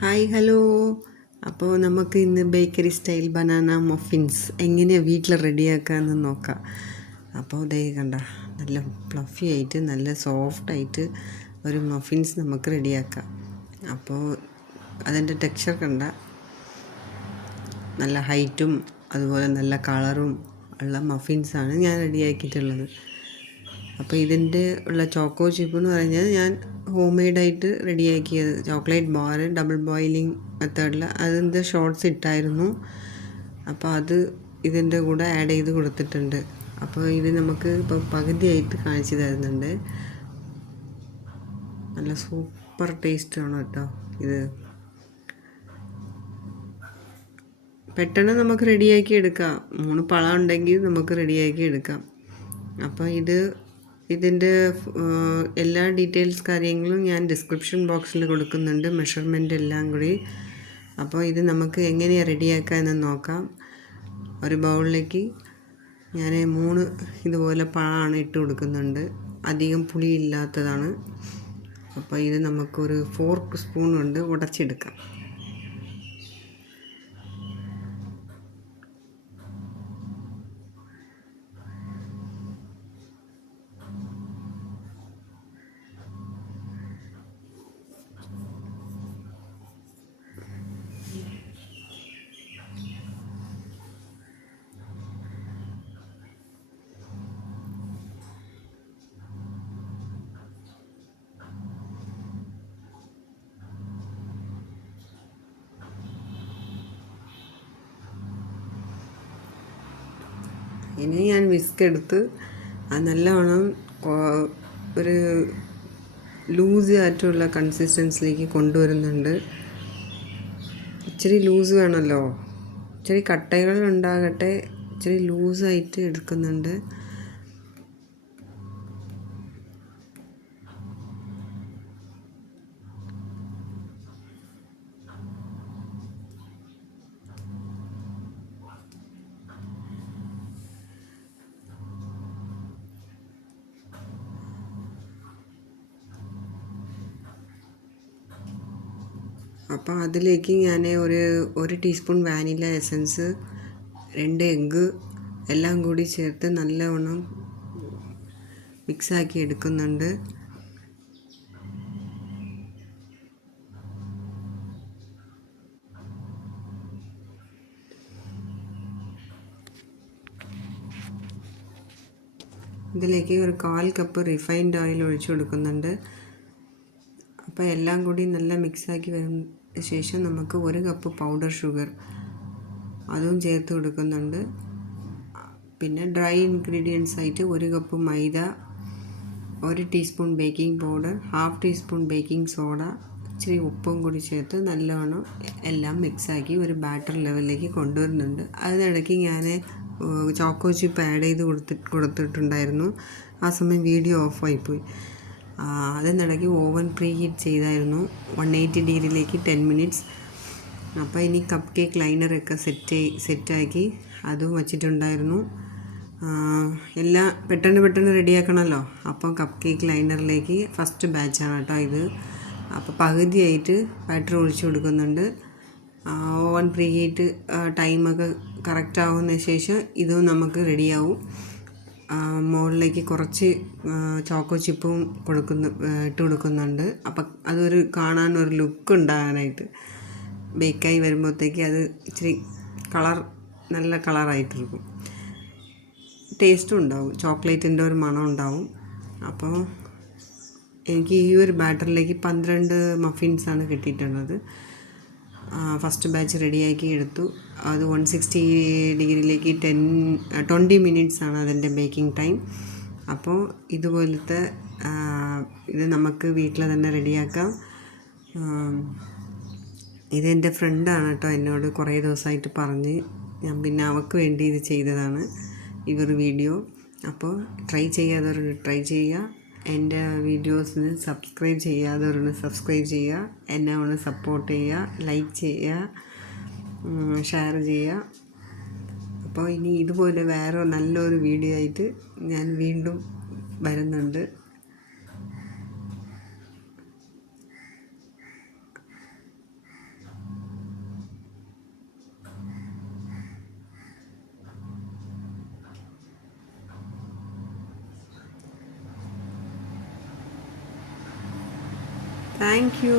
Hi hello. അപ്പോൾ നമുക്ക് ഇന്ന് ബേക്കറി സ്റ്റൈൽ ബനാന മഫിൻസ് എങ്ങനെയാണ് വീട്ടിൽ റെഡിയാക്കാമെന്ന് നോക്കാം. അപ്പോൾ ദേ കണ്ട നല്ല ഫ്ലഫി ആയിട്ട് നല്ല സോഫ്റ്റായിട്ട് ഒരു മഫിൻസ് നമുക്ക് റെഡിയാക്കാം. അപ്പോൾ അതിൻ്റെ ടെക്സ്ചർ കണ്ട നല്ല ഹൈറ്റും അതുപോലെ നല്ല കളറും ഉള്ള മഫിൻസാണ് ഞാൻ റെഡിയാക്കിയിട്ടുള്ളത്. അപ്പോൾ ഇതിൻ്റെ ഉള്ള ചോക്കോ ചിപ്പ് എന്ന് പറഞ്ഞാൽ ഞാൻ ഹോം മെയ്ഡായിട്ട് റെഡിയാക്കിയത് ചോക്ലേറ്റ് ബാർ ഡബിൾ ബോയിലിംഗ് മെത്തേഡിൽ അതിൻ്റെ ഷോർട്ട്സ് ഇട്ടായിരുന്നു. അപ്പോൾ അത് ഇതിൻ്റെ കൂടെ ആഡ് ചെയ്ത് കൊടുത്തിട്ടുണ്ട്. അപ്പോൾ ഇത് നമുക്ക് ഇപ്പോൾ പകുതിയായിട്ട് കാണിച്ചു തരുന്നുണ്ട്. നല്ല സൂപ്പർ ടേസ്റ്റാണ് കേട്ടോ. ഇത് പെട്ടെന്ന് നമുക്ക് റെഡിയാക്കി എടുക്കാം. 3 പഴം ഉണ്ടെങ്കിൽ നമുക്ക് റെഡിയാക്കി എടുക്കാം. അപ്പോൾ ഇതിൻ്റെ എല്ലാ ഡീറ്റെയിൽസ് കാര്യങ്ങളും ഞാൻ ഡിസ്ക്രിപ്ഷൻ ബോക്സിൽ കൊടുക്കുന്നുണ്ട്, മെഷർമെൻ്റ് എല്ലാം കൂടി. അപ്പോൾ ഇത് നമുക്ക് എങ്ങനെയാണ് റെഡിയാക്കാമെന്ന് നോക്കാം. ഒരു ബൗളിലേക്ക് ഞാൻ 3 ഇതുപോലെ പഴമാണ് ഇട്ട് കൊടുക്കുന്നുണ്ട്. അധികം പുളിയില്ലാത്തതാണ്. അപ്പോൾ ഇത് നമുക്കൊരു 4 സ്പൂൺ കൊണ്ട് ഉടച്ചെടുക്കാം. ഇനി ഞാൻ വിസ്ക് എടുത്ത് അത് നല്ലവണ്ണം ഒരു ലൂസ് ആയിട്ടുള്ള കൺസിസ്റ്റൻസിലേക്ക് കൊണ്ടുവരുന്നുണ്ട്. ഇച്ചിരി ലൂസ് വേണമല്ലോ, ഇച്ചിരി കട്ടകൾ ഉണ്ടാകട്ടെ, ഇച്ചിരി ലൂസായിട്ട് എടുക്കുന്നുണ്ട്. അപ്പോൾ അതിലേക്ക് ഞാൻ ഒരു ടീസ്പൂൺ വാനില എസൻസ്, 2 എഗ്ഗ് എല്ലാം കൂടി ചേർത്ത് നല്ലവണ്ണം മിക്സാക്കി എടുക്കുന്നുണ്ട്. ഇതിലേക്ക് ഒരു 1/4 കപ്പ് റിഫൈൻഡ് ഓയിൽ ഒഴിച്ചു കൊടുക്കുന്നുണ്ട്. അപ്പോൾ എല്ലാം കൂടി നല്ല മിക്സാക്കി വരുന്ന ശേഷം നമുക്ക് 1 കപ്പ് പൗഡർ ഷുഗർ അതും ചേർത്ത് കൊടുക്കുന്നുണ്ട്. പിന്നെ ഡ്രൈ ഇൻഗ്രീഡിയൻസ് ആയിട്ട് 1 കപ്പ് മൈദ, 1 teaspoon baking powder, 1/2 teaspoon baking soda, ഇച്ചിരി ഉപ്പും കൂടി ചേർത്ത് നല്ലവണ്ണം എല്ലാം മിക്സാക്കി ഒരു ബാറ്റർ ലെവലിലേക്ക് കൊണ്ടുവരുന്നുണ്ട്. അതിനിടയ്ക്ക് ഞാൻ ചോക്കോ ചിപ്പ് ആഡ് ചെയ്ത് കൊടുത്തിട്ടുണ്ടായിരുന്നു. ആ സമയം വീഡിയോ ഓഫായിപ്പോയി. അതിനിടയ്ക്ക് ഓവൻ പ്രീ ഹീറ്റ് ചെയ്തായിരുന്നു 180 ഡിഗ്രിയിലേക്ക് 10 മിനിറ്റ്സ്. അപ്പോൾ ഇനി കപ്പ് കേക്ക് ലൈനറൊക്കെ സെറ്റാക്കി അതും വച്ചിട്ടുണ്ടായിരുന്നു. എല്ലാം പെട്ടെന്ന് റെഡിയാക്കണമല്ലോ. അപ്പോൾ കപ്പ് കേക്ക് ലൈനറിലേക്ക് ഫസ്റ്റ് ബാച്ചാണ് കേട്ടോ ഇത്. അപ്പോൾ പകുതിയായിട്ട് ബാറ്റർ ഒഴിച്ചു കൊടുക്കുന്നുണ്ട്. ഓവൻ പ്രീ ഹീറ്റ് ടൈമൊക്കെ കറക്റ്റ് ആവുന്ന ശേഷം ഇതും നമുക്ക് റെഡിയാവും. മുകളിലേക്ക് കുറച്ച് ചോക്കോ ചിപ്പും ഇട്ട് കൊടുക്കുന്നുണ്ട്. അപ്പം അതൊരു കാണാനൊരു ലുക്ക് ഉണ്ടാകാനായിട്ട്, ബേക്കായി വരുമ്പോഴത്തേക്ക് അത് ഇച്ചിരി നല്ല കളറായിട്ടിരിക്കും. ടേസ്റ്റും ഉണ്ടാവും, ചോക്ലേറ്റിൻ്റെ ഒരു മണം ഉണ്ടാവും. അപ്പോൾ എനിക്ക് ഈ ഒരു ബാറ്ററിലേക്ക് 12 മഫിൻസാണ് കിട്ടിയിട്ടുള്ളത്. ഫസ്റ്റ് ബാച്ച് റെഡിയാക്കി എടുത്തു. അത് 160 ഡിഗ്രിയിലേക്ക് 20 മിനിറ്റ്സാണ് അതിൻ്റെ ബേക്കിംഗ് ടൈം. അപ്പോൾ ഇതുപോലത്തെ ഇത് നമുക്ക് വീട്ടിൽ തന്നെ റെഡിയാക്കാം. ഇതെൻ്റെ ഫ്രണ്ടാണ് കേട്ടോ, എന്നോട് കുറേ ദിവസമായിട്ട് പറഞ്ഞ് ഞാൻ പിന്നെ അവൾക്ക് വേണ്ടി ഇത് ചെയ്തതാണ് ഈ ഒരു വീഡിയോ. അപ്പോൾ ട്രൈ ചെയ്യുക. എൻ്റെ വീഡിയോസിന് സബ്സ്ക്രൈബ് ചെയ്യാത്തവരൊന്ന് സബ്സ്ക്രൈബ് ചെയ്യുക. എന്നെ ഒന്ന് സപ്പോർട്ട് ചെയ്യുക, ലൈക്ക് ചെയ്യുക, ഷെയർ ചെയ്യുക. അപ്പോൾ ഇനി ഇതുപോലെ വേറെ നല്ലൊരു വീഡിയോ ആയിട്ട് ഞാൻ വീണ്ടും വരുന്നുണ്ട്. Thank you.